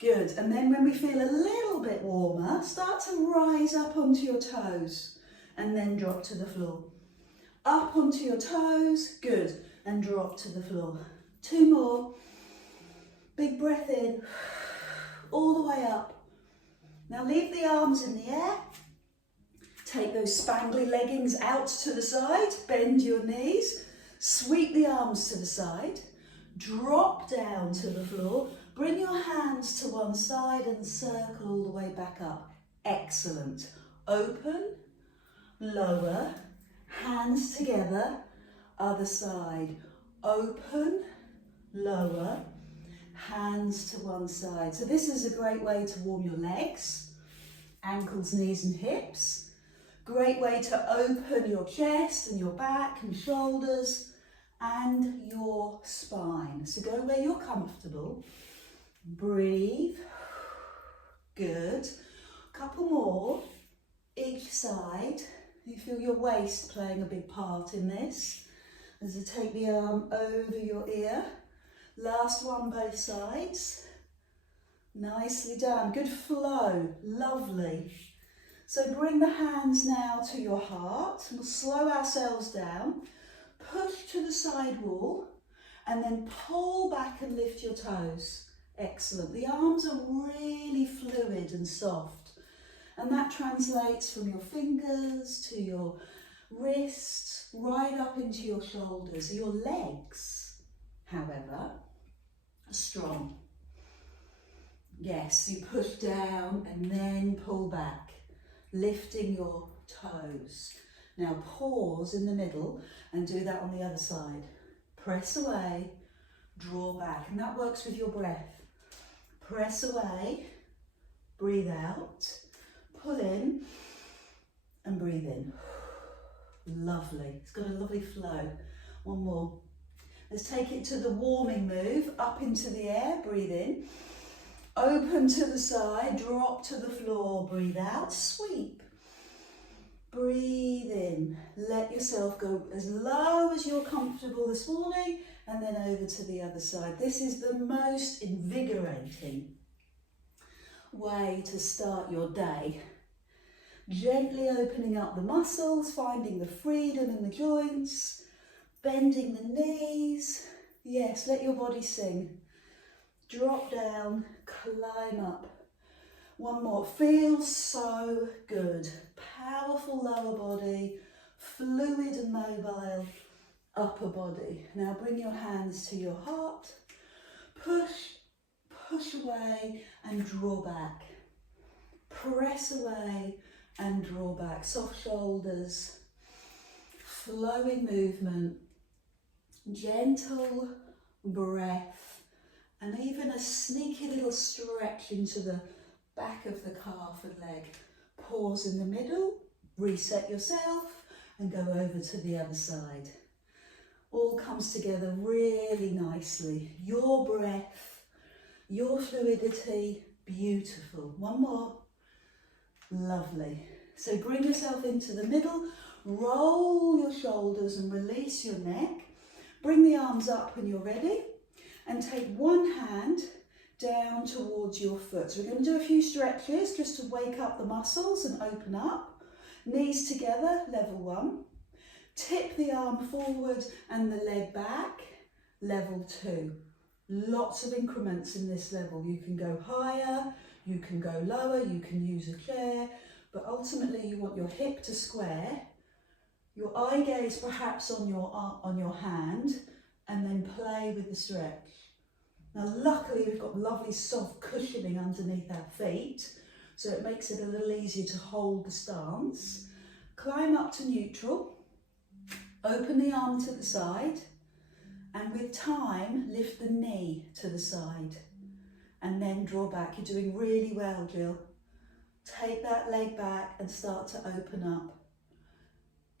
Good, and then when we feel a little bit warmer, start to rise up onto your toes and then drop to the floor. Up onto your toes, good, and drop to the floor. 2 more. Big breath in, all the way up. Now leave the arms in the air. Take those spangly leggings out to the side, bend your knees, sweep the arms to the side, drop down to the floor, bring your hands to one side and circle all the way back up. Excellent. Open, lower, hands together, other side. Open, lower, hands to one side. So this is a great way to warm your legs, ankles, knees and hips. Great way to open your chest and your back and shoulders and your spine. So go where you're comfortable. Breathe. Good. Couple more each side. You feel your waist playing a big part in this. As you take the arm over your ear. Last one, both sides. Nicely done. Good flow. Lovely. So bring the hands now to your heart. We'll slow ourselves down. Push to the side wall and then pull back and lift your toes. Excellent. The arms are really fluid and soft. And that translates from your fingers to your wrists, right up into your shoulders. Your legs, however, are strong. Yes, you push down and then pull back, lifting your toes. Now pause in the middle and do that on the other side. Press away, draw back, and that works with your breath. Press away, breathe out, pull in and breathe in. Lovely, it's got a lovely flow. One more. Let's take it to the warming move, up into the air, breathe in. Open to the side, drop to the floor, breathe out, sweep. Breathe in, let yourself go as low as you're comfortable this morning and then over to the other side. This is the most invigorating way to start your day. Gently opening up the muscles, finding the freedom in the joints, bending the knees. Yes, let your body sing. Drop down, climb up. One more. Feels so good. Powerful lower body, fluid and mobile upper body. Now bring your hands to your heart. Push away and draw back. Press away and draw back. Soft shoulders, flowing movement, gentle breath, and even a sneaky little stretch into the back of the calf and leg. Pause in the middle, reset yourself and go over to the other side. All comes together really nicely. Your breath, your fluidity, beautiful. One more. Lovely. So bring yourself into the middle, roll your shoulders and release your neck. Bring the arms up when you're ready and take one hand down towards your foot. So we're going to do a few stretches just to wake up the muscles and open up. Knees together, level 1. Tip the arm forward and the leg back, level 2. Lots of increments in this level. You can go higher, you can go lower, you can use a chair, but ultimately you want your hip to square, your eye gaze perhaps on your hand, and then play with the stretch. Now luckily we've got lovely soft cushioning underneath our feet, so it makes it a little easier to hold the stance. Climb up to neutral, open the arm to the side, and with time lift the knee to the side and then draw back. You're doing really well, Jill. Take that leg back and start to open up.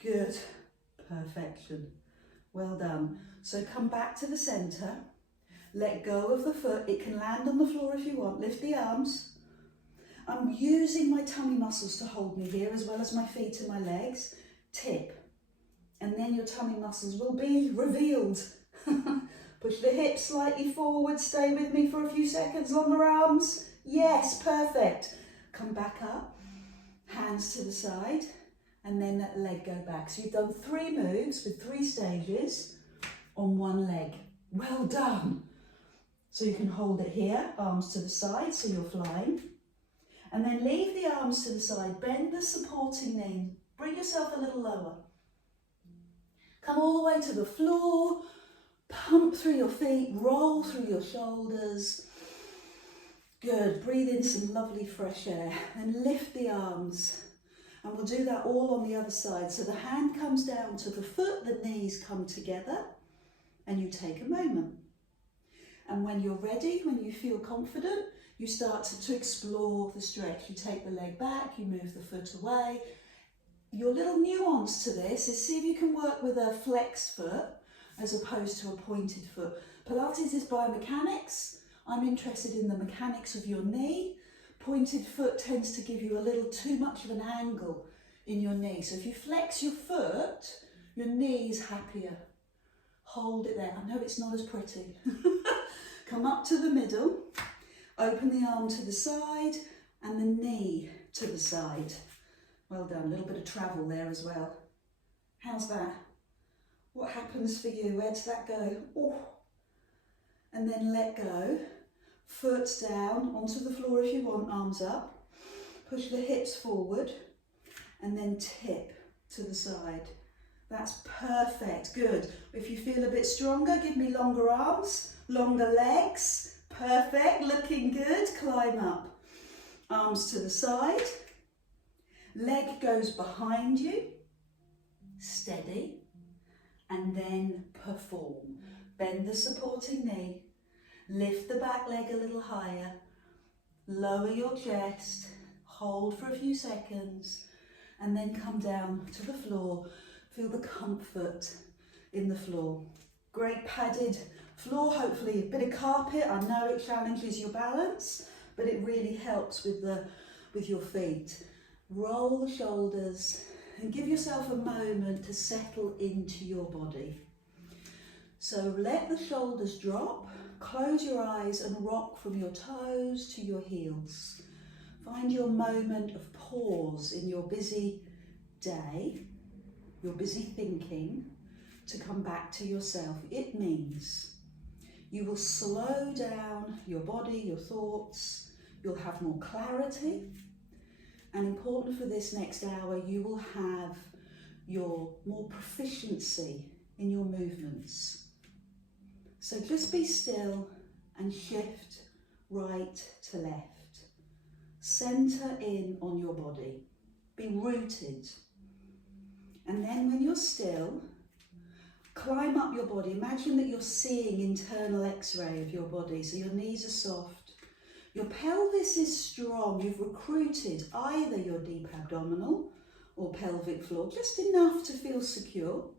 Good, perfection, well done. So come back to the centre. Let go of the foot. It can land on the floor if you want. Lift the arms. I'm using my tummy muscles to hold me here as well as my feet and my legs. Tip. And then your tummy muscles will be revealed. Push the hips slightly forward, stay with me for a few seconds, longer arms. Yes, perfect. Come back up, hands to the side, and then that leg go back. So you've done 3 moves with 3 stages on 1 leg. Well done. So you can hold it here, arms to the side, so you're flying. And then leave the arms to the side, bend the supporting knee, bring yourself a little lower. Come all the way to the floor, pump through your feet, roll through your shoulders. Good, breathe in some lovely fresh air and lift the arms. And we'll do that all on the other side. So the hand comes down to the foot, the knees come together, and you take a moment. And when you're ready, when you feel confident, you start to explore the stretch. You take the leg back, you move the foot away. Your little nuance to this is see if you can work with a flexed foot as opposed to a pointed foot. Pilates is biomechanics. I'm interested in the mechanics of your knee. Pointed foot tends to give you a little too much of an angle in your knee. So if you flex your foot, your knee is happier. Hold it there. I know it's not as pretty. Come up to the middle, open the arm to the side and the knee to the side. Well done, a little bit of travel there as well. How's that? What happens for you? Where does that go? Oh. And then let go. Foot down onto the floor if you want, arms up. Push the hips forward and then tip to the side. That's perfect, good. If you feel a bit stronger, give me longer arms, longer legs. Perfect, looking good. Climb up. Arms to the side. Leg goes behind you. Steady. And then perform. Bend the supporting knee. Lift the back leg a little higher. Lower your chest. Hold for a few seconds. And then come down to the floor. Feel the comfort in the floor. Great padded floor, hopefully a bit of carpet. I know it challenges your balance, but it really helps with your feet. Roll the shoulders and give yourself a moment to settle into your body. So let the shoulders drop, close your eyes and rock from your toes to your heels. Find your moment of pause in your busy day, your busy thinking, to come back to yourself. It means you will slow down your body, your thoughts, you'll have more clarity, and important for this next hour, you will have your more proficiency in your movements. So just be still and shift right to left. Center in on your body. Be rooted. And then when you're still, climb up your body. Imagine that you're seeing internal x-ray of your body. So your knees are soft. Your pelvis is strong. You've recruited either your deep abdominal or pelvic floor, just enough to feel secure.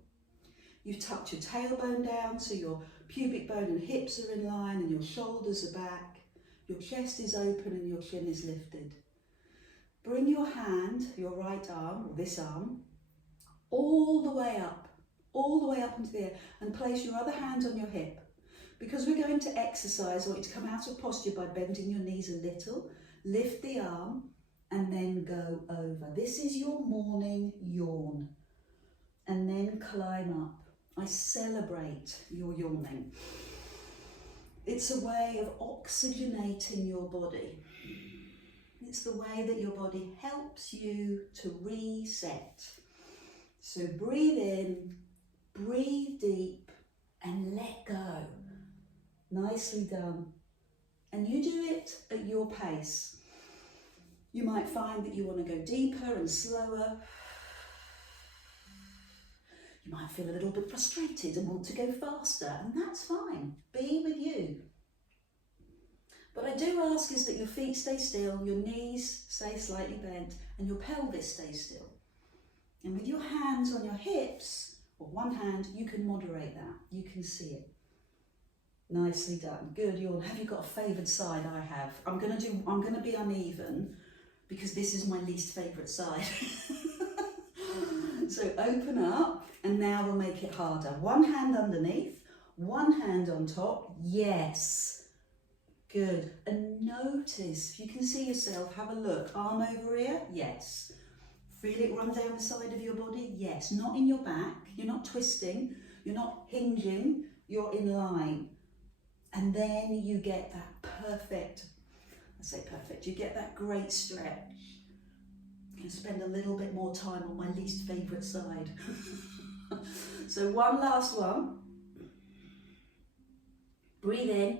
You've tucked your tailbone down so your pubic bone and hips are in line and your shoulders are back. Your chest is open and your chin is lifted. Bring your hand, your right arm, or this arm, all the way up into the air, and place your other hand on your hip. Because we're going to exercise, I want you to come out of posture by bending your knees a little, lift the arm, and then go over. This is your morning yawn. And then climb up. I celebrate your yawning. It's a way of oxygenating your body. It's the way that your body helps you to reset. So breathe in, breathe deep, and let go. Nicely done. And you do it at your pace. You might find that you want to go deeper and slower. You might feel a little bit frustrated and want to go faster, and that's fine. Be with you. What I do ask is that your feet stay still, your knees stay slightly bent, and your pelvis stays still. And with your hands on your hips, or one hand, you can moderate that. You can see it. Nicely done. Good yawn. Have you got a favoured side? I have. I'm going to be uneven because this is my least favourite side. So open up, and now we'll make it harder. One hand underneath, One hand on top, yes. Good. And notice, if you can see yourself, have a look. Arm over ear, yes. Feel it run down the side of your body, yes. Not in your back, you're not twisting, you're not hinging, you're in line. And then you get that perfect, I say perfect, you get that great stretch. I'm going to spend a little bit more time on my least favourite side. So one last one. Breathe in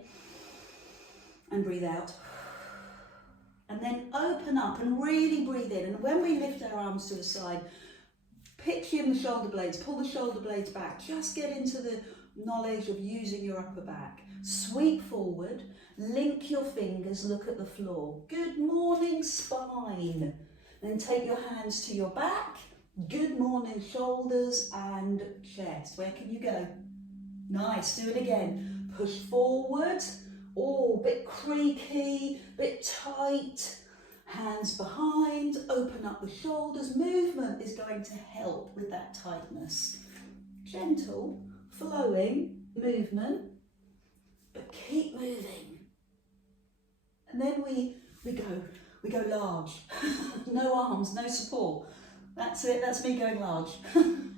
and breathe out. And then open up and really breathe in. And when we lift our arms to the side, picture in the shoulder blades, pull the shoulder blades back. Just get into the knowledge of using your upper back. Sweep forward, link your fingers, look at the floor. Good morning, spine. Then take your hands to your back. Good morning, shoulders and chest. Where can you go? Nice, do it again. Push forward. Oh, bit creaky, bit tight. Hands behind, open up the shoulders. Movement is going to help with that tightness. Gentle, flowing movement, but keep moving. And then we go large. No arms, no support. That's it, that's me going large.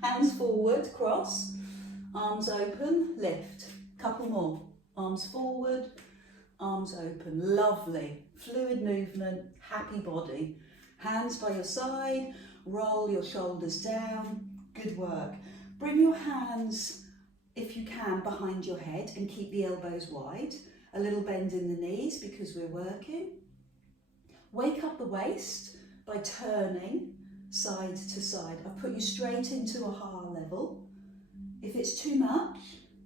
Hands forward, cross, arms open, lift. Couple more. Arms forward, arms open. Lovely. Fluid movement, happy body. Hands by your side, roll your shoulders down. Good work. Bring your hands, if you can, behind your head and keep the elbows wide. A little bend in the knees because we're working. Wake up the waist by turning side to side. I've put you straight into a ha level. If it's too much,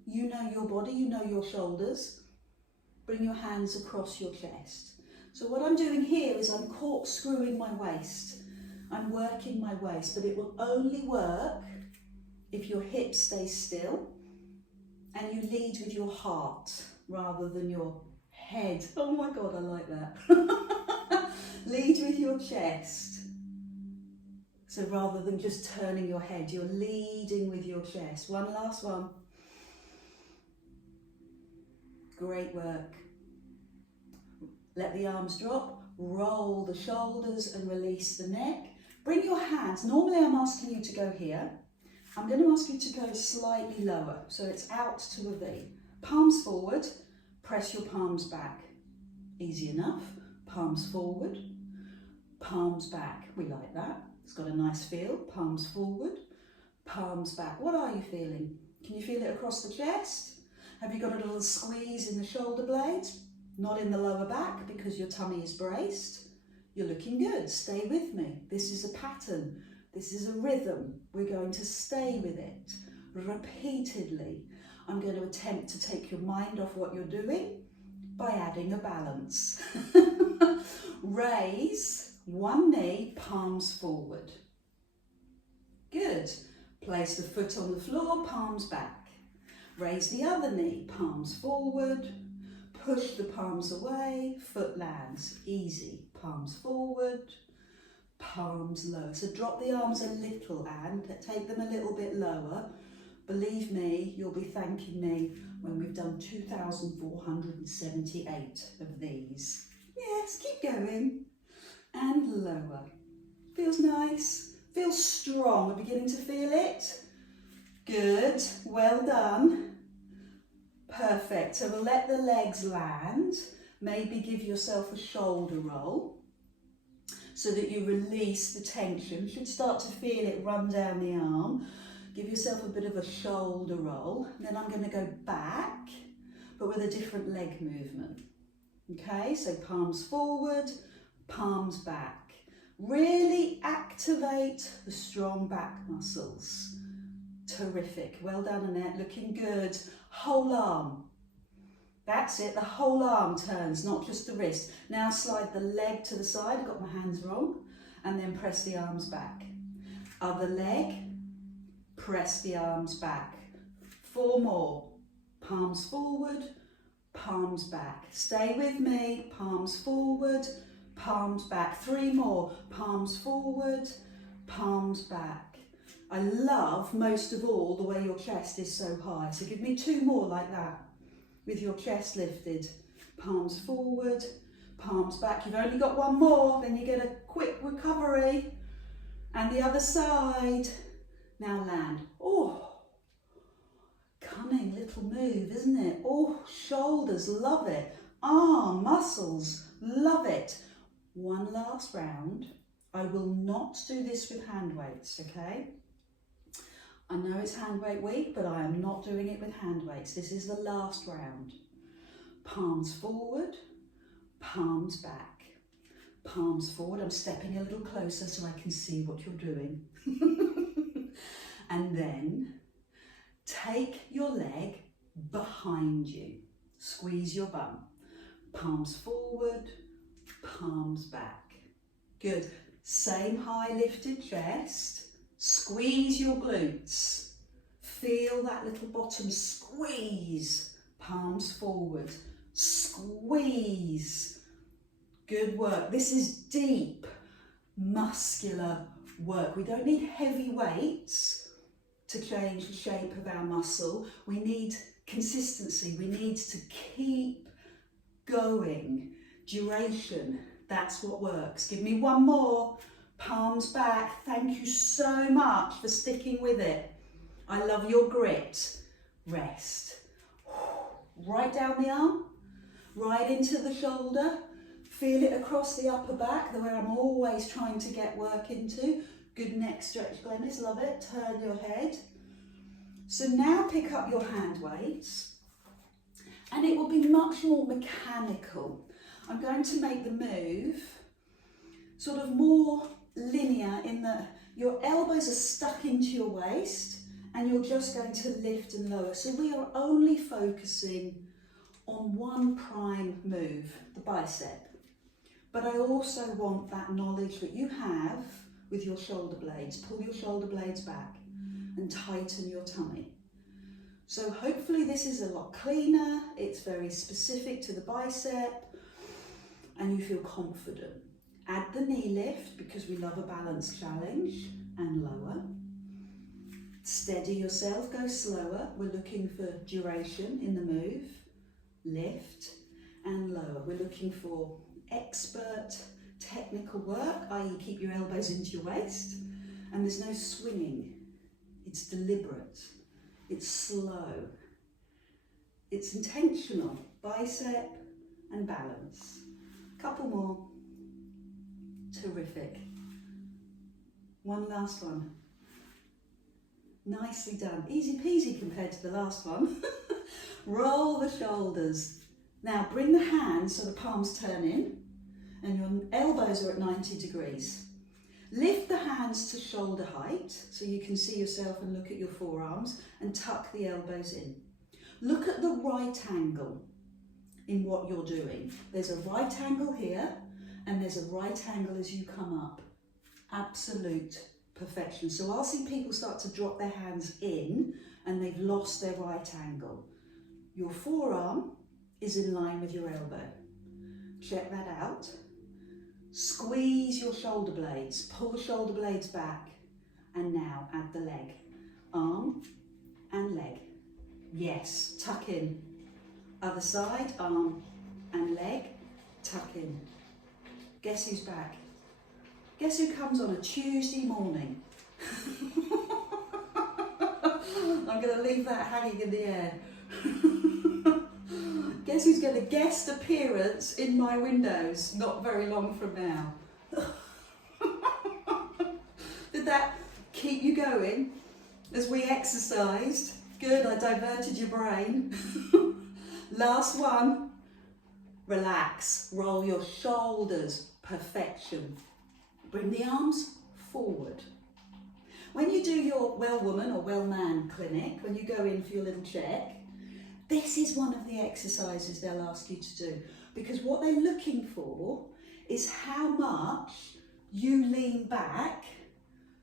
you know your body, you know your shoulders. Bring your hands across your chest. So what I'm doing here is I'm corkscrewing my waist. I'm working my waist, but it will only work if your hips stay still and you lead with your heart rather than your head. Oh my God, I like that. Lead with your chest. So rather than just turning your head, you're leading with your chest. One last one. Great work. Let the arms drop, roll the shoulders and release the neck. Bring your hands, normally I'm asking you to go here. I'm going to ask you to go slightly lower, so it's out to a V. Palms forward, press your palms back. Easy enough. Palms forward, palms back. We like that. It's got a nice feel. Palms forward, palms back. What are you feeling? Can you feel it across the chest? Have you got a little squeeze in the shoulder blades? Not in the lower back because your tummy is braced. You're looking good. Stay with me. This is a pattern. This is a rhythm. We're going to stay with it repeatedly. I'm going to attempt to take your mind off what you're doing by adding a balance. Raise one knee, palms forward. Good. Place the foot on the floor, palms back. Raise the other knee, palms forward. Push the palms away, foot lands. Easy. Palms forward, palms low. So drop the arms a little and take them a little bit lower. Believe me, you'll be thanking me when we've done 2,478 of these. Yes, keep going. And lower. Feels nice. Feels strong. We're beginning to feel it. Good. Well done. Perfect. So we'll let the legs land. Maybe give yourself a shoulder roll so that you release the tension. You should start to feel it run down the arm. Give yourself a bit of a shoulder roll. Then I'm going to go back, but with a different leg movement. Okay, so palms forward, palms back. Really activate the strong back muscles. Terrific. Well done, Annette. Looking good. Whole arm. That's it. The whole arm turns, not just the wrist. Now slide the leg to the side. I got my hands wrong. And then press the arms back. Other leg. Press the arms back. 4 more. Palms forward, palms back. Stay with me. Palms forward, palms back. 3 more. Palms forward, palms back. I love most of all the way your chest is so high. So give me 2 more like that, with your chest lifted. Palms forward, palms back. You've only got 1 more, then you get a quick recovery. And the other side. Now land. Oh, cunning little move, isn't it? Oh, shoulders, love it. Arm, muscles, love it. 1 last round. I will not do this with hand weights, okay? I know it's hand weight week, but I am not doing it with hand weights. This is the last round. Palms forward, palms back. Palms forward. I'm stepping a little closer so I can see what you're doing. And then take your leg behind you. Squeeze your bum. Palms forward, palms back. Good. Same high lifted chest. Squeeze your glutes. Feel that little bottom squeeze. Palms forward. Squeeze. Good work. This is deep, muscular work. We don't need heavy weights to change the shape of our muscle. We need consistency. We need to keep going. Duration. That's what works. Give me 1 more. Palms back. Thank you so much for sticking with it. I love your grit. Rest. Right down the arm, right into the shoulder. Feel it across the upper back, where I'm always trying to get work into. Good neck stretch, Glennis, love it. Turn your head. So now pick up your hand weights, and it will be much more mechanical. I'm going to make the move sort of more linear in that your elbows are stuck into your waist and you're just going to lift and lower. So we are only focusing on 1 prime move, the bicep. But I also want that knowledge that you have with your shoulder blades. Pull your shoulder blades back and tighten your tummy. So hopefully this is a lot cleaner. It's very specific to the bicep and you feel confident. Add the knee lift because we love a balance challenge, and lower. Steady yourself, go slower. We're looking for duration in the move. Lift and lower. We're looking for expert technical work, i.e. keep your elbows into your waist, and there's no swinging. It's deliberate, it's slow, it's intentional. Bicep and balance. Couple more. Terrific. 1 last one. Nicely done. Easy peasy compared to the last one. Roll the shoulders. Now bring the hands so the palms turn in and your elbows are at 90 degrees. Lift the hands to shoulder height so you can see yourself and look at your forearms, and tuck the elbows in. Look at the right angle in what you're doing. There's a right angle here and there's a right angle as you come up. Absolute perfection. So I'll see people start to drop their hands in and they've lost their right angle. Your forearm is in line with your elbow. Check that out. Squeeze your shoulder blades, pull the shoulder blades back, and now add the leg. Arm and leg. Yes, tuck in. Other side, arm and leg, tuck in. Guess who's back? Guess who comes on a Tuesday morning? I'm going to leave that hanging in the air. Guess who's going to guest appearance in my windows not very long from now? Did that keep you going as we exercised? Good, I diverted your brain. Last one. Relax, roll your shoulders. Perfection. Bring the arms forward. When you do your well woman or well man clinic, when you go in for your little check, this is one of the exercises they'll ask you to do, because what they're looking for is how much you lean back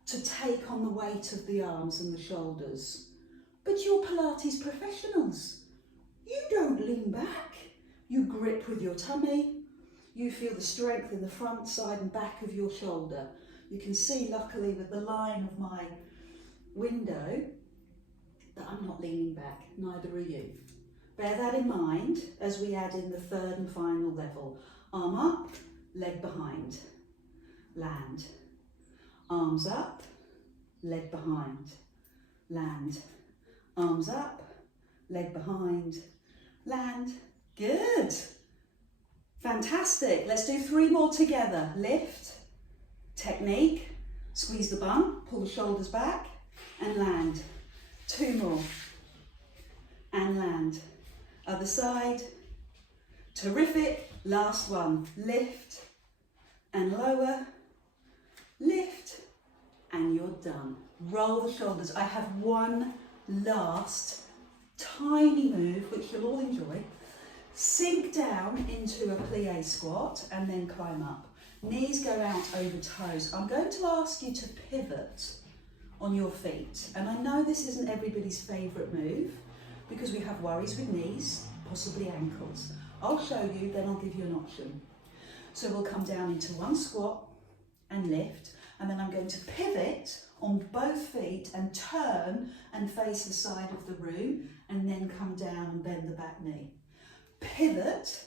to take on the weight of the arms and the shoulders. But you're Pilates professionals. You don't lean back. You grip with your tummy. You feel the strength in the front, side and back of your shoulder. You can see, luckily, with the line of my window that I'm not leaning back, neither are you. Bear that in mind as we add in the third and final level. Arm up, leg behind, land. Arms up, leg behind, land. Arms up, leg behind, land. Good. Fantastic. Let's do 3 more together. Lift, technique, squeeze the bum, pull the shoulders back and land. 2 more and land. Other side. Terrific. Last one. Lift and lower, lift, and you're done. Roll the shoulders. I have one last tiny move, which you'll all enjoy. Sink down into a plie squat and then climb up. Knees go out over toes. I'm going to ask you to pivot on your feet. And I know this isn't everybody's favourite move because we have worries with knees, possibly ankles. I'll show you, then I'll give you an option. So we'll come down into one squat and lift, and then I'm going to pivot on both feet and turn and face the side of the room, and then come down and bend the back knee. Pivot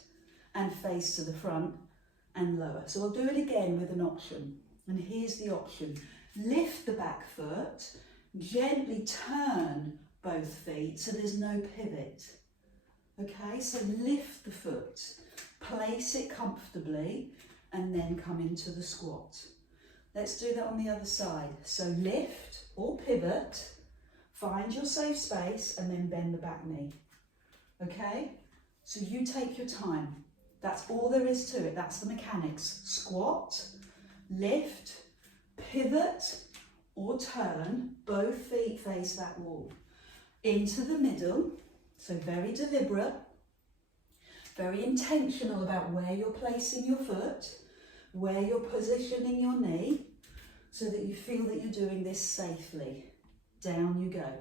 and face to the front and lower. So I'll do it again with an option. And here's the option. Lift the back foot, gently turn both feet so there's no pivot. Okay, so lift the foot, place it comfortably, and then come into the squat. Let's do that on the other side. So lift or pivot, find your safe space, and then bend the back knee. Okay, so you take your time. That's all there is to it. That's the mechanics. Squat, lift, pivot, or turn, both feet face that wall. Into the middle. So very deliberate, very intentional about where you're placing your foot, where you're positioning your knee, so that you feel that you're doing this safely. Down you go.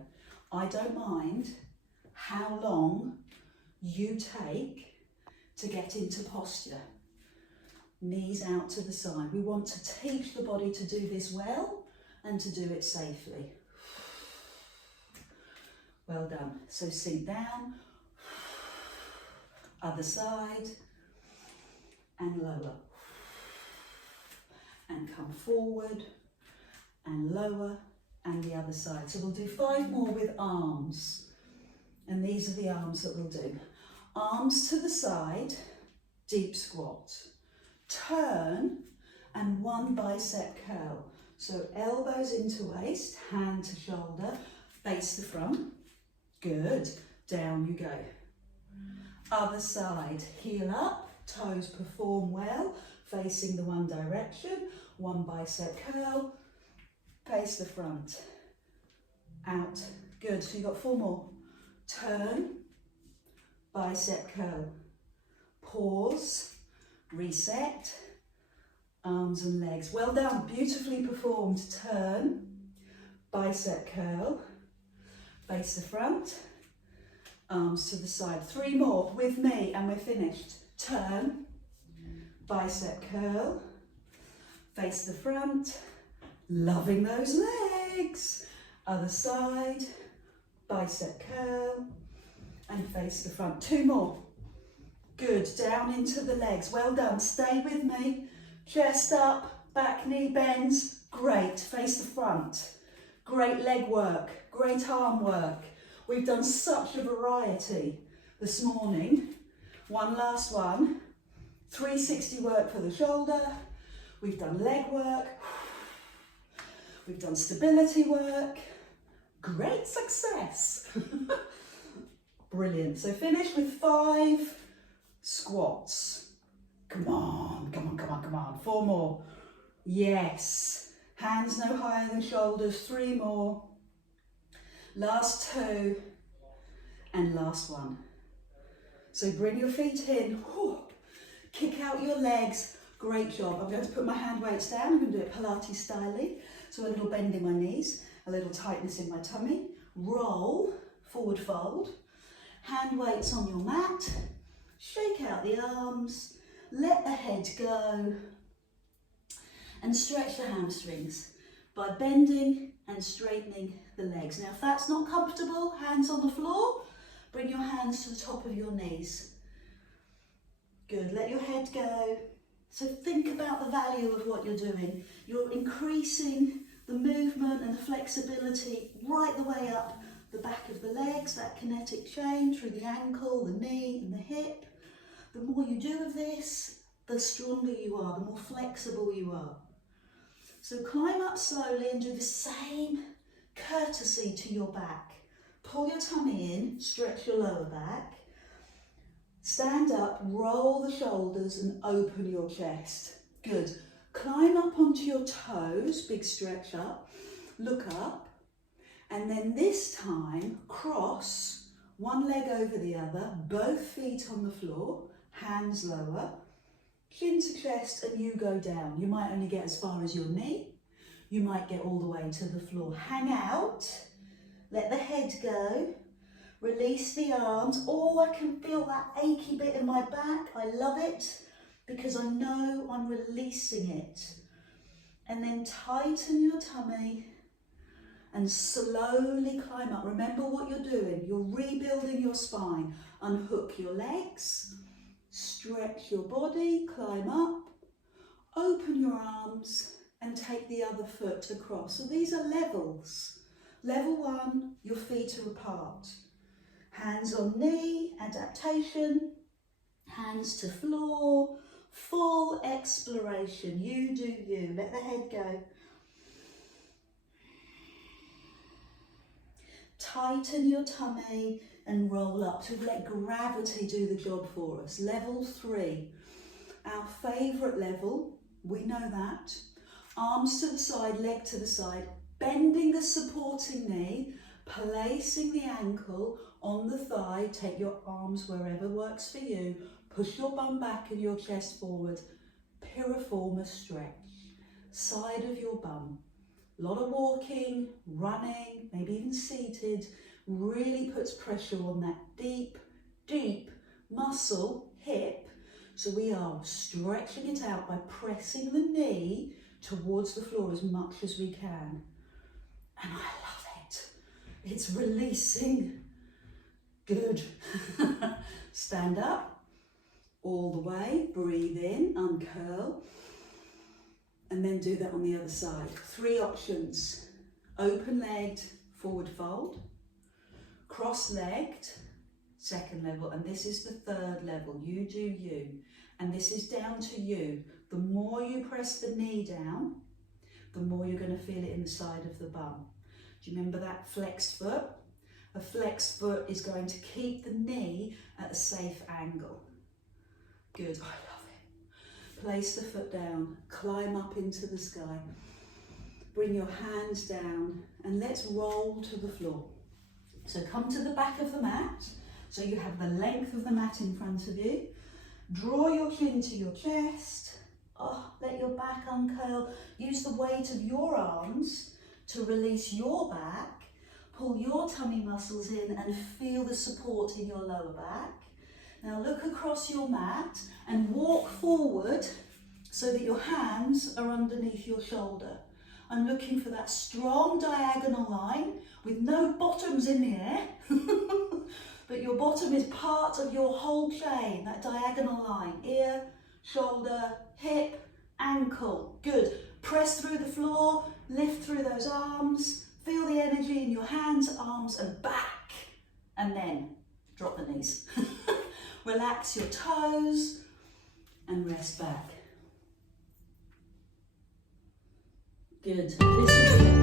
I don't mind how long you take to get into posture. Knees out to the side. We want to teach the body to do this well and to do it safely. Well done. So sink down, other side, and lower. And come forward, and lower, and the other side. So we'll do 5 more with arms. And these are the arms that we'll do. Arms to the side, deep squat. Turn, and 1 bicep curl. So elbows into waist, hand to shoulder, face the front. Good, down you go. Other side, heel up, toes perform well, facing the one direction, 1 bicep curl, face the front, out, good. So you've got 4 more. Turn, bicep curl, pause, reset, arms and legs. Well done, beautifully performed. Turn, bicep curl, face the front, arms to the side. 3 more with me and we're finished. Turn, bicep curl, face the front, loving those legs. Other side, bicep curl, and face the front. 2 more. Good, down into the legs. Well done, stay with me. Chest up, back knee bends. Great, face the front. Great leg work, great arm work. We've done such a variety this morning. One last one. 360 work for the shoulder. We've done leg work. We've done stability work. Great success. Brilliant. So finish with 5 squats. Come on, come on, come on, come on. 4 more. Yes. Hands no higher than shoulders. 3 more. Last 2. And last 1. So bring your feet in. Whew. Kick out your legs. Great job. I'm going to put my hand weights down. I'm going to do it Pilates style. So a little bend in my knees, a little tightness in my tummy. Roll, forward fold. Hand weights on your mat. Shake out the arms. Let the head go. And stretch the hamstrings by bending and straightening the legs. Now if that's not comfortable, hands on the floor, bring your hands to the top of your knees. Good, let your head go. So think about the value of what you're doing. You're increasing the movement and the flexibility right the way up the back of the legs, that kinetic chain through the ankle, the knee and the hip. The more you do of this, the stronger you are, the more flexible you are. So climb up slowly and do the same courtesy to your back. Pull your tummy in, stretch your lower back. Stand up, roll the shoulders and open your chest. Good. Climb up onto your toes, big stretch up, look up, and then this time cross one leg over the other, both feet on the floor, hands lower, chin to chest, and you go down. You might only get as far as your knee, you might get all the way to the floor. Hang out, let the head go, release the arms. Oh, I can feel that achy bit in my back. I love it, because I know I'm releasing it. And then tighten your tummy and slowly climb up. Remember what you're doing. You're rebuilding your spine. Unhook your legs, stretch your body, climb up, open your arms and take the other foot across. So these are levels. Level 1, your feet are apart. Hands on knee, adaptation, hands to floor, full exploration. You do you. Let the head go. Tighten your tummy and roll up. So let gravity do the job for us. Level 3, our favourite level. We know that. Arms to the side, leg to the side, bending the supporting knee, placing the ankle on the thigh. Take your arms wherever works for you. Push your bum back and your chest forward. Piriformis stretch. Side of your bum. A lot of walking, running, maybe even seated, really puts pressure on that deep, deep muscle, hip. So we are stretching it out by pressing the knee towards the floor as much as we can. And I love it. It's releasing. Good. Stand up all the way, breathe in, uncurl. And then do that on the other side. 3 options. Open-legged, forward fold. Cross-legged, second level. And this is the 3rd level. You do you. And this is down to you. The more you press the knee down, the more you're going to feel it in the side of the bum. Do you remember that flexed foot? A flexed foot is going to keep the knee at a safe angle. Good. I love it. Place the foot down, climb up into the sky. Bring your hands down and let's roll to the floor. So come to the back of the mat. So you have the length of the mat in front of you. Draw your chin to your chest. Oh, let your back uncurl. Use the weight of your arms to release your back. Pull your tummy muscles in and feel the support in your lower back. Now look across your mat and walk forward so that your hands are underneath your shoulder. I'm looking for that strong diagonal line with no bottoms in the air, but your bottom is part of your whole chain, that diagonal line, ear, shoulder, hip, ankle. Good. Press through the floor, lift through those arms, feel the energy in your hands, arms and back, and then drop the knees. Relax your toes and rest back. Good. This is